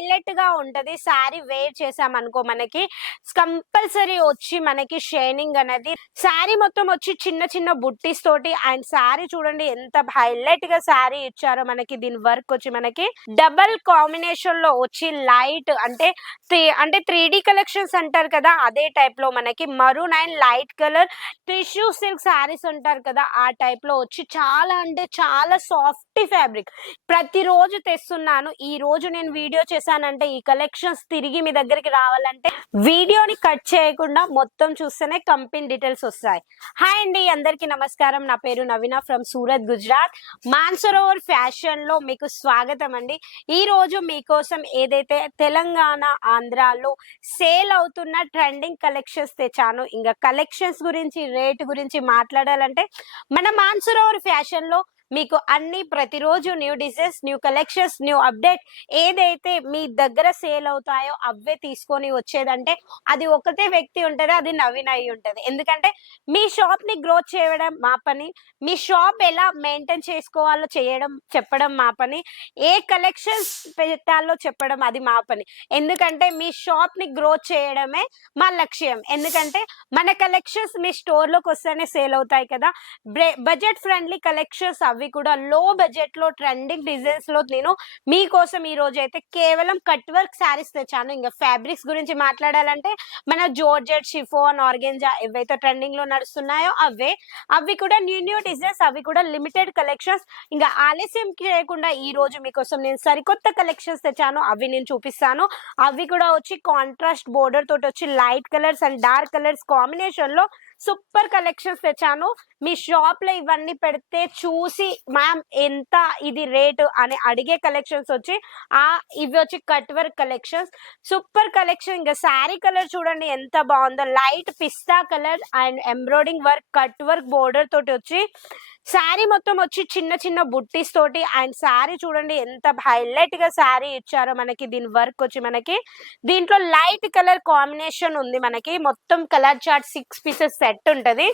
హైలైట్గా ఉంటది. శారీ వేర్ చేసామనుకో మనకి కంపల్సరీ వచ్చి మనకి షైనింగ్ అనేది శారీ మొత్తం వచ్చి చిన్న చిన్న బుట్టీస్ తోటి అండ్ శారీ చూడండి ఎంత హైలైట్గా శారీ ఇచ్చారో మనకి దీని వర్క్ వచ్చి మనకి డబల్ కాంబినేషన్లో వచ్చి లైట్ అంటే త్రీ- అంటే త్రీ డి కలెక్షన్స్ అంటారు కదా అదే టైప్లో మనకి maroon and light colour tissue silk saris అంటారు కదా ఆ టైప్లో వచ్చి చాలా అంటే చాలా సాఫ్ట్ ఫ్యాబ్రిక్. ప్రతిరోజు తెస్తున్నాను. ఈ రోజు నేను వీడియో చేశానంటే ఈ కలెక్షన్స్ తిరిగి మీ దగ్గరికి రావాలంటే వీడియోని కట్ చేయకుండా మొత్తం చూస్తేనే కంపెనీ డీటెయిల్స్ వస్తాయి. హాయ్ అండి అందరికీ నమస్కారం. నా పేరు నవీన ఫ్రమ్ సూరత్ గుజరాత్. మాన్సరోవర్ ఫ్యాషన్లో మీకు స్వాగతం అండి. ఈ రోజు మీకోసం ఏదైతే తెలంగాణ ఆంధ్రాలో సేల్ అవుతున్న ట్రెండింగ్ కలెక్షన్స్ తెచ్చాను. ఇంకా కలెక్షన్స్ గురించి రేట్ గురించి మాట్లాడాలంటే మన మాన్సరోవర్ ఫ్యాషన్లో మీకు అన్ని ప్రతిరోజు new designs new collections new update ఏదైతే మీ దగ్గర సేల్ అవుతాయో అవే తీసుకొని వచ్చేదంటే అది ఒకటే వ్యక్తి ఉంటుంది అది నవీన్ అయి ఉంటుంది. ఎందుకంటే మీ షాప్ని గ్రోత్ చేయడం మా పని. మీ షాప్ ఎలా మెయింటైన్ చేసుకోవాలో చేయడం చెప్పడం మా పని. ఏ కలెక్షన్స్ పెట్టాలో చెప్పడం అది మా పని. ఎందుకంటే మీ షాప్ని గ్రోత్ చేయడమే మా లక్ష్యం. ఎందుకంటే మన కలెక్షన్స్ మీ స్టోర్లోకి వస్తేనే సేల్ అవుతాయి కదా. బడ్జెట్ ఫ్రెండ్లీ కలెక్షన్స్ అవి అవి కూడా లో బడ్జెట్లో ట్రెండింగ్ డిజైన్స్లో నేను మీకోసం ఈ రోజు అయితే కేవలం కట్ వర్క్ శారీస్ తెచ్చాను. ఇంకా ఫ్యాబ్రిక్స్ గురించి మాట్లాడాలంటే మన జోర్జెట్ షిఫోన్ ఆర్గెంజా ఏవైతే ట్రెండింగ్లో నడుస్తున్నాయో అవే. అవి కూడా న్యూ న్యూ డిజైన్స్ అవి కూడా లిమిటెడ్ కలెక్షన్స్. ఇంకా ఆలస్యం చేయకుండా ఈ రోజు మీకోసం నేను సరికొత్త కలెక్షన్స్ తెచ్చాను. అవి నేను చూపిస్తాను. అవి కూడా వచ్చి కాంట్రాస్ట్ బోర్డర్ తోటి వచ్చి light colours and dark colours కాంబినేషన్లో సూపర్ కలెక్షన్స్ తెచ్చాను. మీ షాప్లో ఇవన్నీ పెడితే చూసి మ్యామ్ ఎంత ఇది రేటు? అని అడిగే కలెక్షన్స్ వచ్చి ఆ ఇవి వచ్చి cut work collections. Super collection. ఇంకా శారీ కలర్ చూడండి ఎంత బాగుందో. Light pista colour and embroidering work cut work border తోటి వచ్చి శారీ మొత్తం వచ్చి చిన్న చిన్న బుట్టీస్ తోటి అండ్ శారీ చూడండి ఎంత హైలైట్గా శారీ ఇచ్చారో మనకి. దీని వర్క్ వచ్చి మనకి. దీంట్లో లైట్ కలర్ కాంబినేషన్ ఉంది మనకి. మొత్తం colour chart six pieces set ఉంటది.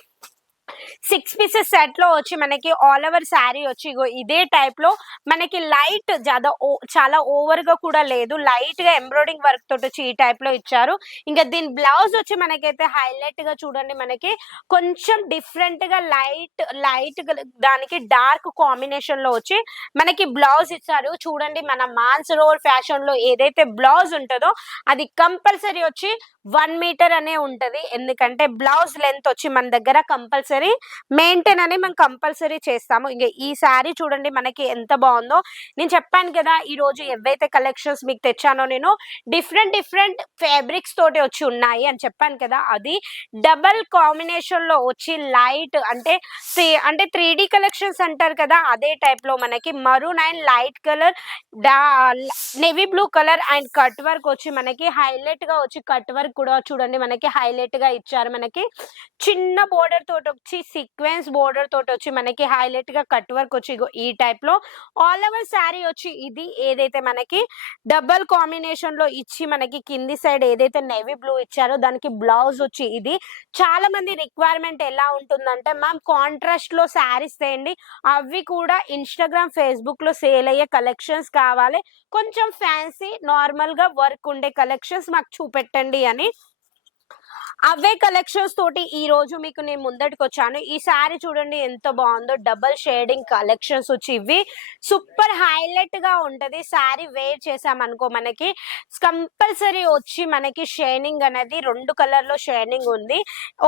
సిక్స్ పీసెస్ సెట్లో వచ్చి మనకి ఆల్ ఓవర్ శారీ వచ్చి ఇగో ఇదే టైప్లో మనకి లైట్ జాదా చాలా ఓవర్గా కూడా లేదు. లైట్గా ఎంబ్రాయిడింగ్ వర్క్ తోటి వచ్చి ఈ టైప్లో ఇచ్చారు. ఇంకా దీని బ్లౌజ్ వచ్చి మనకైతే హైలైట్గా చూడండి మనకి కొంచెం డిఫరెంట్గా లైట్ లైట్ దానికి డార్క్ కాంబినేషన్లో వచ్చి మనకి బ్లౌజ్ ఇచ్చారు. చూడండి మన మాన్స్ రోల్ ఫ్యాషన్లో ఏదైతే బ్లౌజ్ ఉంటుందో అది కంపల్సరీ వచ్చి వన్ మీటర్ అనే ఉంటుంది. ఎందుకంటే బ్లౌజ్ లెంత్ వచ్చి మన దగ్గర కంపల్సరీ మెయింటైన్ అని మనం కంపల్సరీ చేస్తాము. ఇంకా ఈ శారీ చూడండి మనకి ఎంత బాగుందో. నేను చెప్పాను కదా ఈ రోజు ఏవైతే కలెక్షన్స్ మీకు తెచ్చానో నేను డిఫరెంట్ డిఫరెంట్ ఫ్యాబ్రిక్స్ తోటి వచ్చి ఉన్నాయి అని చెప్పాను కదా. అది డబల్ కాంబినేషన్లో వచ్చి లైట్ అంటే త్రీ- అంటే త్రీ డి కలెక్షన్స్ అంటారు కదా అదే టైప్లో మనకి maroon and light colour navy blue colour and cut work వచ్చి మనకి హైలైట్గా వచ్చి కట్ వర్క్ కూడా చూడండి మనకి హైలైట్గా ఇచ్చారు. మనకి చిన్న బోర్డర్ తోటి వచ్చి సీక్వెన్స్ బోర్డర్ తోటి వచ్చి మనకి హైలైట్గా కట్ వర్క్ వచ్చి ఇగో ఈ టైప్లో ఆల్ ఓవర్ శారీ వచ్చి ఇది ఏదైతే మనకి డబల్ కాంబినేషన్లో ఇచ్చి మనకి కింది సైడ్ ఏదైతే నెవీ బ్లూ ఇచ్చారో దానికి బ్లౌజ్ వచ్చి ఇది. చాలా మంది రిక్వైర్మెంట్ ఎలా ఉంటుందంటే మ్యామ్ కాంట్రాస్ట్లో శారీస్ తేయండి అవి కూడా ఇన్స్టాగ్రామ్ ఫేస్బుక్లో సేల్ అయ్యే కలెక్షన్స్ కావాలి. కొంచెం ఫ్యాన్సీ నార్మల్గా వర్క్ ఉండే కలెక్షన్స్ మాకు చూపెట్టండి అని life అవే కలెక్షన్స్ తోటి ఈ రోజు మీకు నేను ముందటికి వచ్చాను ఈ శారీ చూడండి ఎంత బాగుందో డబల్ షేడింగ్ కలెక్షన్స్ వచ్చి ఇవి. సూపర్ హైలైట్గా ఉంటది. శారీ వేర్ చేసామనుకో మనకి కంపల్సరీ వచ్చి మనకి షైనింగ్ అనేది రెండు కలర్లో షైనింగ్ ఉంది.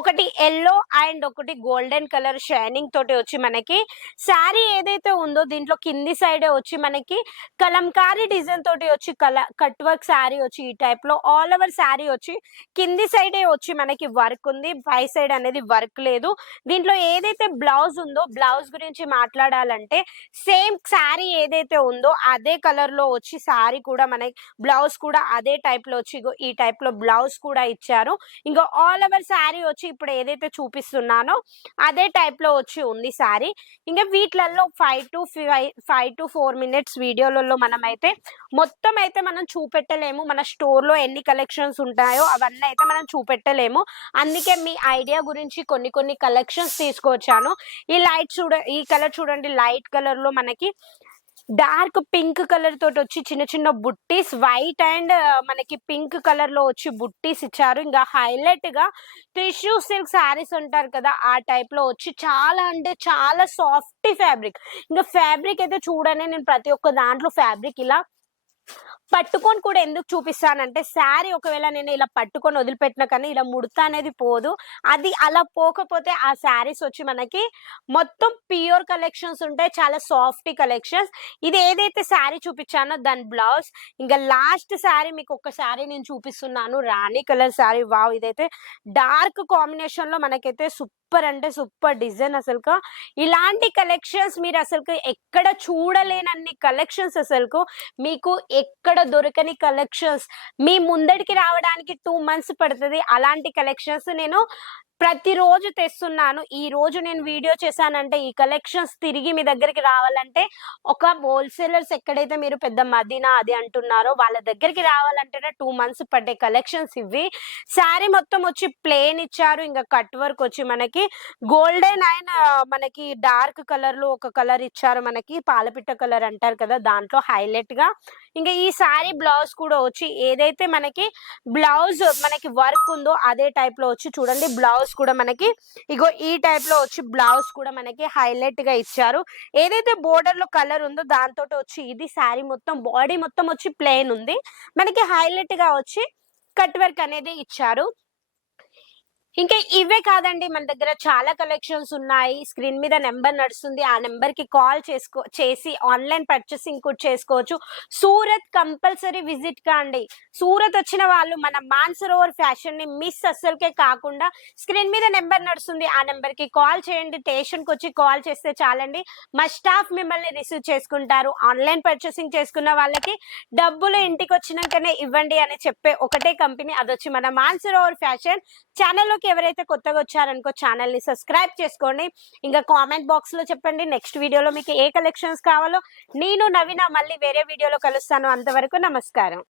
ఒకటి ఎల్లో అండ్ ఒకటి గోల్డెన్ కలర్ షైనింగ్ తోటి వచ్చి మనకి శారీ ఏదైతే ఉందో దీంట్లో కింది సైడే వచ్చి మనకి కలంకారీ డిజైన్ తోటి వచ్చి కల కట్ వర్క్ శారీ వచ్చి ఈ టైప్లో ఆల్ ఓవర్ శారీ వచ్చి కింది సైడే వచ్చి మనకి వర్క్ ఉంది. పై సైడ్ అనేది వర్క్ లేదు. దీంట్లో ఏదైతే బ్లౌజ్ ఉందో బ్లౌజ్ గురించి మాట్లాడాలంటే సేమ్ శారీ ఏదైతే ఉందో అదే కలర్లో వచ్చి శారీ కూడా మనకి బ్లౌజ్ కూడా అదే టైప్లో వచ్చి ఈ టైప్లో బ్లౌజ్ కూడా ఇచ్చారు. ఇంకా ఆల్ ఓవర్ శారీ వచ్చి ఇప్పుడు ఏదైతే చూపిస్తున్నానో అదే టైప్లో వచ్చి ఉంది శారీ. ఇంకా వీటిలలో five to five five to four minutes వీడియోలలో మనం అయితే మొత్తం అయితే మనం చూపెట్టలేము. మన స్టోర్లో ఎన్ని కలెక్షన్స్ ఉంటాయో అవన్నీ అయితే మనం పెట్టలేము. అందుకే మీ ఐడియా గురించి కొన్ని కొన్ని కలెక్షన్స్ తీసుకొచ్చాను. ఈ లైట్ చూడ ఈ కలర్ చూడండి. లైట్ కలర్లో మనకి డార్క్ పింక్ కలర్ తోటి వచ్చి చిన్న చిన్న బుట్టీస్ వైట్ అండ్ మనకి పింక్ కలర్లో వచ్చి బుట్టీస్ ఇచ్చారు. ఇంకా హైలైట్గా టిష్యూ సిల్క్ శారీస్ ఉంటారు కదా ఆ టైప్లో వచ్చి చాలా అంటే చాలా సాఫ్ట్ ఫ్యాబ్రిక్. ఇంకా ఫ్యాబ్రిక్ అయితే చూడనే నేను ప్రతి ఒక్క దాంట్లో ఫ్యాబ్రిక్ ఇలా పట్టుకొని కూడా ఎందుకు చూపిస్తానంటే శారీ ఒకవేళ నేను ఇలా పట్టుకొని వదిలిపెట్టిన కానీ ఇలా ముడత అనేది పోదు. అది అలా పోకపోతే ఆ శారీస్ వచ్చి మనకి మొత్తం ప్యూర్ కలెక్షన్స్ ఉంటాయి. చాలా సాఫ్ట్ కలెక్షన్స్. ఇది ఏదైతే శారీ చూపించానో దాని బ్లౌజ్. ఇంకా లాస్ట్ శారీ మీకు ఒక శారీ నేను చూపిస్తున్నాను. రాణి కలర్ శారీ. వావ్ ఇదైతే డార్క్ కాంబినేషన్లో మనకైతే సూపర్ సూపర్ అంటే సూపర్ డిజైన్ అసలు ఇలాంటి కలెక్షన్స్ మీరు అసలు ఎక్కడ చూడలేనన్ని కలెక్షన్స్ అసలు మీకు ఎక్కడ దొరకని కలెక్షన్స్. మీ ముందడికి రావడానికి టూ మంత్స్ పడుతుంది. అలాంటి కలెక్షన్స్ నేను ప్రతిరోజు తెస్తున్నాను. ఈ రోజు నేను వీడియో చేశానంటే ఈ కలెక్షన్స్ తిరిగి మీ దగ్గరికి రావాలంటే ఒక హోల్సేలర్స్ ఎక్కడైతే మీరు పెద్ద మదీనా అది అంటున్నారో వాళ్ళ దగ్గరికి రావాలంటేనే టూ మంత్స్ పడ్డే కలెక్షన్స్ ఇవి శారీ మొత్తం వచ్చి ప్లేన్ ఇచ్చారు. ఇంకా కట్ వర్క్ వచ్చి మనకి గోల్డెన్ అండ్ మనకి డార్క్ కలర్లో ఒక కలర్ ఇచ్చారు మనకి. పాలపిట్ట కలర్ అంటారు కదా దాంట్లో హైలైట్గా ఇంకా ఈ శారీ బ్లౌజ్ కూడా వచ్చి ఏదైతే మనకి బ్లౌజ్ మనకి వర్క్ ఉందో అదే టైప్లో వచ్చి చూడండి బ్లౌజ్ కూడా మనకి ఇగో ఈ టైప్లో వచ్చి బ్లౌజ్ కూడా మనకి హైలైట్గా ఇచ్చారు. ఏదైతే బోర్డర్లో కలర్ ఉందో దాంతో వచ్చి ఇది శారీ మొత్తం బాడీ మొత్తం వచ్చి ప్లెయిన్ ఉంది. మనకి హైలైట్గా వచ్చి కట్ వర్క్ అనేది ఇచ్చారు. ఇంకా ఇవే కాదండి మన దగ్గర చాలా కలెక్షన్స్ ఉన్నాయి. స్క్రీన్ మీద నెంబర్ నడుస్తుంది. ఆ నెంబర్కి కాల్ చేసుకో చేసి ఆన్లైన్ పర్చేసింగ్ కూడా చేసుకోవచ్చు. సూరత్ కంపల్సరీ విజిట్ కాండి సూరత్ వచ్చిన వాళ్ళు మన మాన్సరోవర్ ఫ్యాషన్ని మిస్ అస్సలకే కాకుండా స్క్రీన్ మీద నెంబర్ నడుస్తుంది. ఆ నెంబర్కి కాల్ చేయండి. స్టేషన్కి వచ్చి కాల్ చేస్తే చాలండి. మా స్టాఫ్ మిమ్మల్ని రిసీవ్ చేసుకుంటారు. ఆన్లైన్ పర్చేసింగ్ చేసుకున్న వాళ్ళకి డబ్బులు ఇంటికి వచ్చినాకనే ఇవ్వండి అని చెప్పే ఒకటే కంపెనీ అదొచ్చి మన మాన్సరోవర్ ఫ్యాషన్ ఛానల్లోకి ఎవరైతే కొత్తగా వచ్చారనుకో ఛానల్ని సబ్స్క్రైబ్ చేసుకోండి. ఇంకా కామెంట్ బాక్స్లో చెప్పండి. నెక్స్ట్ వీడియోలో మీకు ఏ కలెక్షన్స్ కావాలో. నేను నవీన మళ్ళీ వేరే వీడియోలో కలుస్తాను. అంతవరకు నమస్కారం.